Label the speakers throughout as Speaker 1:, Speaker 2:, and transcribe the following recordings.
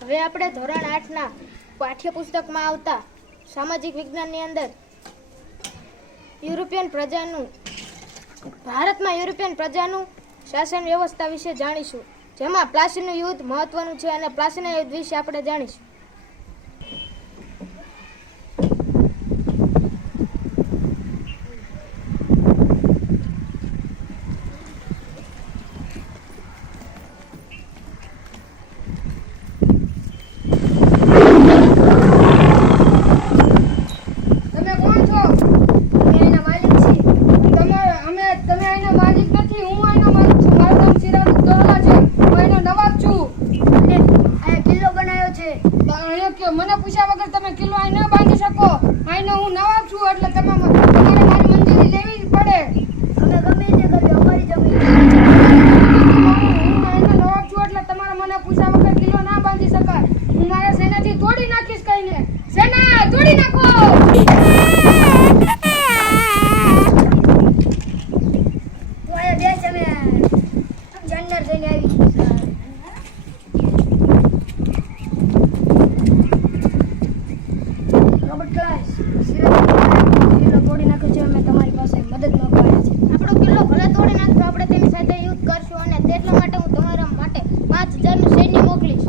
Speaker 1: હવે આપણે ધોરણ આઠના પાઠ્યપુસ્તકમાં આવતા સામાજિક વિજ્ઞાનની અંદર યુરોપિયન પ્રજાનું, ભારતમાં યુરોપિયન પ્રજાનું શાસન વ્યવસ્થા વિશે જાણીશું. જેમાં પ્લાસીનું યુદ્ધ મહત્વનું છે અને પ્લાસીના યુદ્ધ વિશે આપણે જાણીશું
Speaker 2: તમે કોણ છો
Speaker 1: અમે એના માલિક છીએ
Speaker 2: તમે અમે તમે અહીંના માલિક નથી હું અહીંનો માલિક છું મારું નામ સિરાજુદ્દૌલા છે હું અહીંનો નવાબ છું
Speaker 1: અને આ કિલ્લો બનાવ્યો છે
Speaker 2: તો અહીંયા કે મને પૂછ્યા વગર તમે કિલ્લો અહીં ન બાંધી શકો અહીંનો હું નવાબ છું એટલે તમે તમારે મારી મંજૂરી લેવી જ પડે
Speaker 1: અમે ગમે તે કરીએ અમારી જમીન
Speaker 2: હું અહીંનો નવાબ છું એટલે તમારે મને પૂછ્યા વગર કિલ્લો ના બાંધી શકાય હું મારા સેનાથી તોડી નાખીશ કઈને સેના તોડી નાખો
Speaker 1: તું અહીંયા બેસ અમે જન્નર થઈને આવી રોબર્ટ ક્લાસ કિલ્લો તોડી નાખ્યો છે અમે તમારી પાસે મદદ માંગવા આવ્યા છે આપણો કિલ્લો ભલે તોડી નાખશો આપણે તેની સાથે યુદ્ધ કરશું અને તેટલા માટે હું તમારા માટે પાંચ હજારનું સૈન્ય મોકલીશ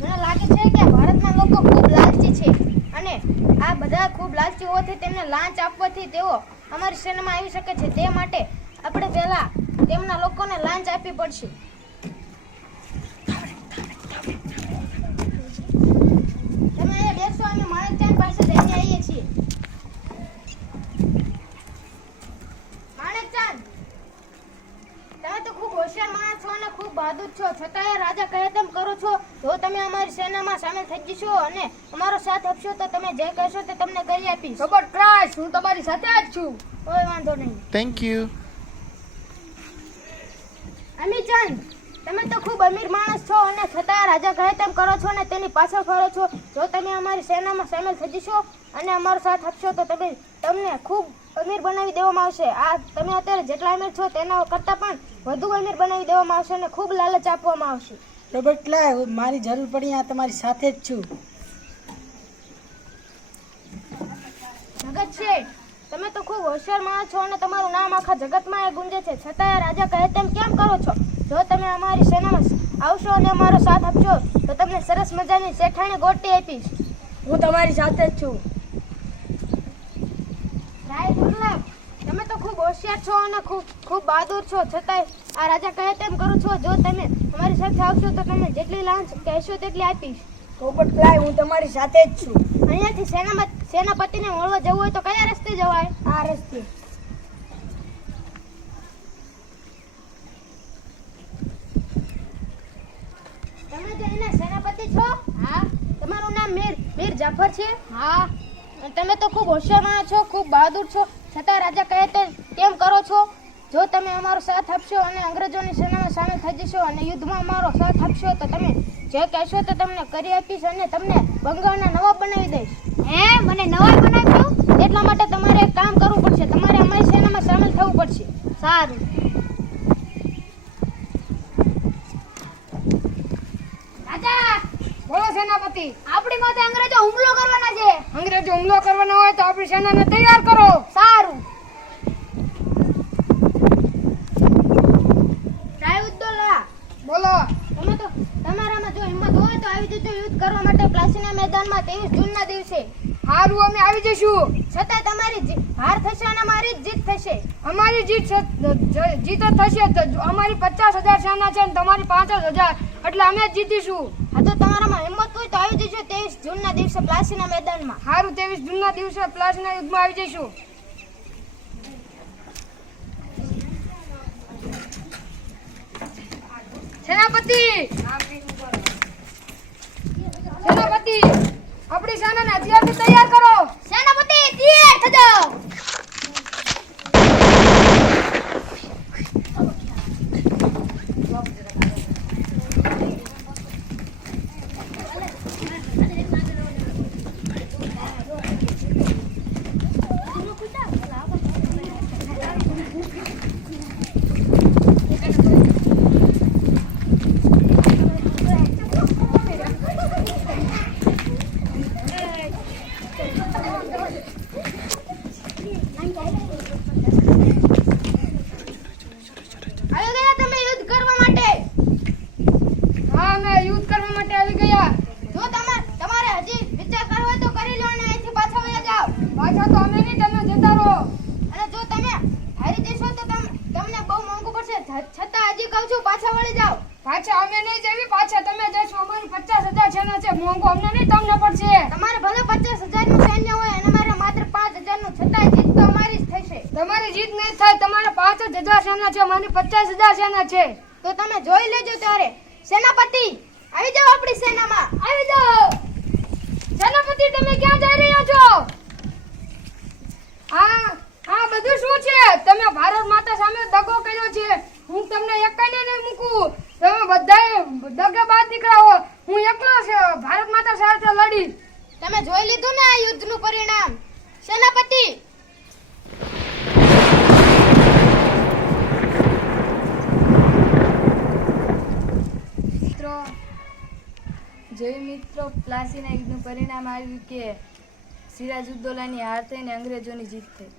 Speaker 1: મને લાગે છે કે ભારતના લોકો ખૂબ લાલચી છે અને આ બધા ખૂબ તેમને લાંચ આપવાથી તેઓ અમારી સેનામાં આવી શકે છે. તે માટે આપણે પહેલા તેમના લોકોને લાંચ આપવી પડશે તમે અહીંયા બેસો અમે માણેકચાંદ પાસે જઈને આવીએ છીએ માણેકચાંદ તમે તો ખૂબ હોશિયાર માણસ છો અને ખૂબ બહાદુર છો. છતાંય રાજા કહે તેમ કરો છો. જો તમે અમારી સેનામાં સામેલ થઈ જશો અને અમારો સાથ આપશો તો તમે જે કહેશો તે તમને કરી આપીશ.
Speaker 2: ખબર ક્રાઇસ્ટ હું તમારી સાથે જ છું.
Speaker 1: કોઈ વાંધો નહીં.
Speaker 3: થેન્ક યુ
Speaker 1: અમીચંદ તમે તો ખૂબ અમીર માણસ છો અને છતાં રાજા કહે તેમ કરો છો અને તેની પાછળ ફરો છો. જો તમે અમારી સેનામાં સામેલ થઈ જશો અને અમારો સાથ આપશો તો તમે તમને ખૂબ અમીર બનાવી દેવામાં આવશે. આ તમે અત્યારે જેટલા અમીર છો તેના કરતાં પણ વધુ અમીર બનાવી દેવામાં આવશે અને ખૂબ લાલચ આપવામાં આવશે.
Speaker 4: રોબર્ટ ક્લાય મારી જરૂર પડી આ તમારી સાથે જ છું.
Speaker 1: જગત શેઠ તમે તો ખૂબ હોશિયાર માણસ છો અને તમારું નામ આખા જગતમાં એ ગુંજે છે. છતાંય રાજા કહે તેમ કેમ કરો છો? જો તમે અમારી સેનામાં આવશો અને અમારો સાથ આપશો તો તમને સરસ મજાની શેઠાણી ગોટી આપીશ.
Speaker 4: હું તમારી સાથે જ છું.
Speaker 1: રાય દુર્લભ તમે તો ખૂબ હોશિયાર છો અને ખૂબ ખૂબ બહાદુર છો. છતાંય આ રાજા કહે તેમ કરો છો જો તમે અમારી સાથે આવશો તો તમે જેટલી લાંચ કહેશો તેટલી આપીશ.
Speaker 4: રોબર્ટ ક્લાય હું તમારી સાથે જ છું.
Speaker 1: અહીંયાથી સેનામાં સેનાપતિને મળવા જવું હોય તો કયા રસ્તે જવાય?
Speaker 4: આ રસ્તે.
Speaker 1: તમે તો એના સેનાપતિ છો? હા. તમારું નામ મીર મીર જાફર છે? હા. તમે તો ખૂબ હોશિયાર છો ખૂબ બહાદુર છો. છતાં રાજા કહે તે કેમ કરો છો? જો તમે અમારો સાથ આપશો અને અંગ્રેજોની સેનામાં સામેલ થઈ જશો અને યુદ્ધમાં અમારો સાથ આપશો તો તમે જે કહેશો તે તમને કરી આપીશ અને તમને બંગાળના નવાબ બનાવી દઈશ. હે મને નવાબ બનાવજો એટલા માટે તમારે એક કામ કરવું પડશે. તમારે અમારી સેનામાં સામેલ થવું પડશે. સારું રાજા
Speaker 2: બોલો સેનાપતિ.
Speaker 1: આપણી માથે અંગ્રેજો હુમલો કરવાના છે.
Speaker 2: અંગ્રેજો હુમલો કરવાનો હોય તો આપણી સેનાને તૈયાર કરો.
Speaker 1: સારું.
Speaker 2: બોલો.
Speaker 1: તમે તો તમારામાં જો હિંમત હોય તો આવી જજો યુદ્ધ કરવા માટે પ્લાસીના મેદાનમાં 23 જૂનના દિવસે.
Speaker 2: હારું અમે આવી જઈશું.
Speaker 1: છતાં તમારી હાર થશે અને અમારી જીત થશે.
Speaker 2: અમારી જીત જીત થશે. અમારી પચાસ હજાર સેના છે ને તમારી પાંચ હજાર એટલે અમે જીતીશું.
Speaker 1: હા તો તમારામાં હિંમત હોય તો આવી જજો 23 જૂનના દિવસે પ્લાસીના મેદાનમાં.
Speaker 2: હારું ત્રેવીસ જૂનના દિવસે પ્લાસના યુદ્ધમાં આવી જઈશું. સેનાપતિ! સેનાપતિ! આપણી સેનાને હથિયારથી તૈયાર છતાં
Speaker 1: હજી કહું છું પાછા વળી જાઓ.
Speaker 2: પાછા અમે નહીં જેવી પાછા તમે જશો. અમારી પચાસ હજાર છે છે. મોંઘો અમને નહીં તમને પડશે.
Speaker 1: તમારે ભલે પચાસ હજારનું સૈન્ય હોય અને મારે માત્ર પાંચ હજારનું છતાં જીત તો અમારી જ થશે.
Speaker 2: તમારી જીત નહીં થાય તમારે પાંચ જ હજાર સેના છે. મારી પચાસ હજાર સેના છે.
Speaker 1: તો તમે જોઈ લેજો ત્યારે. સેનાપતિ આવી જાઓ આપણી સેનામાં.
Speaker 2: આવી જાઓ. સેનાપતિ તમે ક્યાં જઈ રહ્યા સાથે લડી
Speaker 1: તમે જોઈ લીધું ને આ યુદ્ધનું પરિણામ? સેનાપતિ!
Speaker 2: મિત્રો જોયું મિત્રો પ્લાસીના યુદ્ધનું પરિણામ આવ્યું કે સિરાજુદ્દૌલાની હાર થઈને અંગ્રેજોની જીત થઈ.